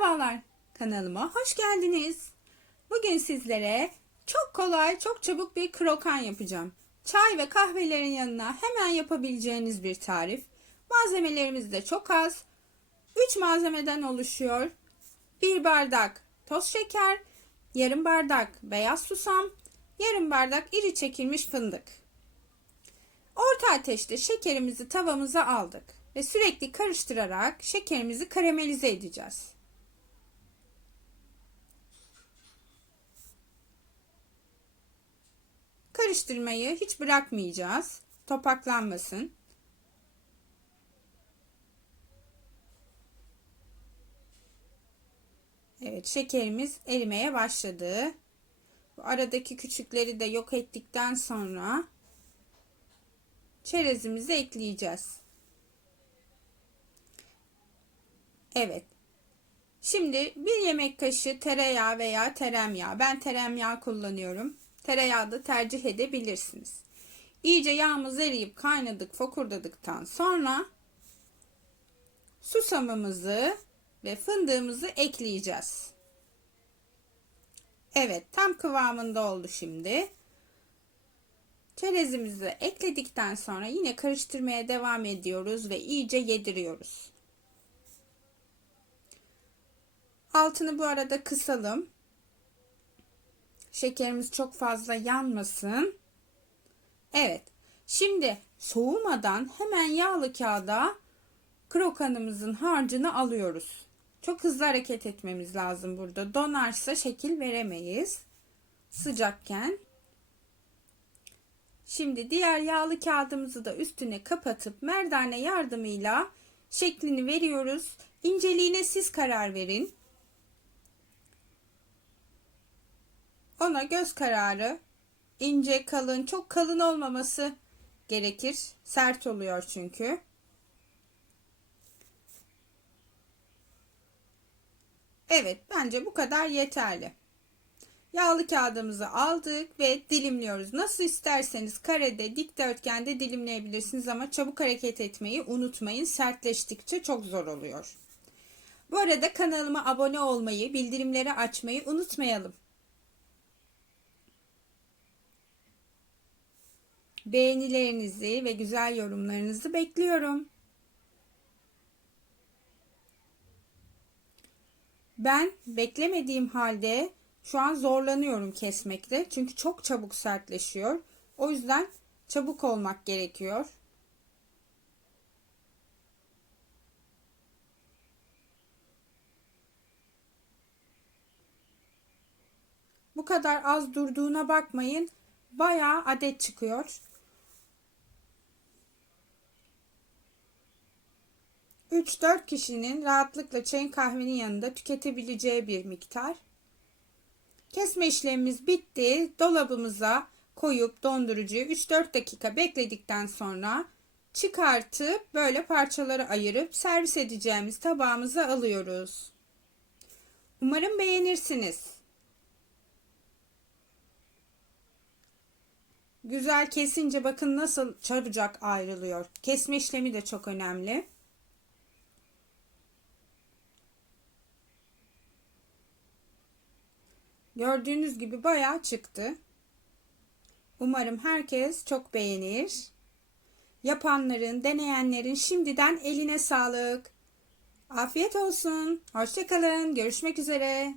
Merhabalar, kanalıma hoş geldiniz. Bugün sizlere çok kolay, çok çabuk bir krokan yapacağım. Çay ve kahvelerin yanına hemen yapabileceğiniz bir tarif. Malzemelerimiz de çok az. 3 malzemeden oluşuyor. 1 bardak toz şeker, yarım bardak beyaz susam, yarım bardak iri çekilmiş fındık. Orta ateşte şekerimizi tavamıza aldık ve sürekli karıştırarak şekerimizi karamelize edeceğiz. Karıştırmayı hiç bırakmayacağız. Topaklanmasın. Evet, şekerimiz erimeye başladı. Bu aradaki küçükleri de yok ettikten sonra çerezimizi ekleyeceğiz. Evet. Şimdi bir yemek kaşığı tereyağı veya teremyağı. Ben teremyağı kullanıyorum. Tereyağı da tercih edebilirsiniz. İyice yağımız eriyip kaynadık, fokurdadıktan sonra susamımızı ve fındığımızı ekleyeceğiz. Evet, tam kıvamında oldu şimdi. Çerezimizi ekledikten sonra yine karıştırmaya devam ediyoruz ve iyice yediriyoruz. Altını bu arada kısalım. Şekerimiz çok fazla yanmasın. Evet. Şimdi soğumadan hemen yağlı kağıda krokanımızın harcını alıyoruz. Çok hızlı hareket etmemiz lazım burada. Donarsa şekil veremeyiz. Sıcakken. Şimdi diğer yağlı kağıdımızı da üstüne kapatıp merdane yardımıyla şeklini veriyoruz. İnceliğine siz karar verin. Ona göz kararı ince kalın çok kalın olmaması gerekir. Sert oluyor çünkü. Evet bence bu kadar yeterli. Yağlı kağıdımızı aldık ve dilimliyoruz. Nasıl isterseniz karede, dikdörtgende dilimleyebilirsiniz ama çabuk hareket etmeyi unutmayın. Sertleştikçe çok zor oluyor. Bu arada kanalıma abone olmayı, bildirimleri açmayı unutmayalım. Beğenilerinizi ve güzel yorumlarınızı bekliyorum. Ben beklemediğim halde şu an zorlanıyorum kesmekte. Çünkü çok çabuk sertleşiyor. O yüzden çabuk olmak gerekiyor. Bu kadar az durduğuna bakmayın. Bayağı adet çıkıyor. 3-4 kişinin rahatlıkla çayın kahvenin yanında tüketebileceği bir miktar. Kesme işlemimiz bitti. Dolabımıza koyup dondurucuyu 3-4 dakika bekledikten sonra çıkartıp böyle parçalara ayırıp servis edeceğimiz tabağımıza alıyoruz. Umarım beğenirsiniz. Güzel kesince bakın nasıl çabucak ayrılıyor. Kesme işlemi de çok önemli. Gördüğünüz gibi bayağı çıktı. Umarım herkes çok beğenir. Yapanların, deneyenlerin şimdiden eline sağlık. Afiyet olsun. Hoşçakalın. Görüşmek üzere.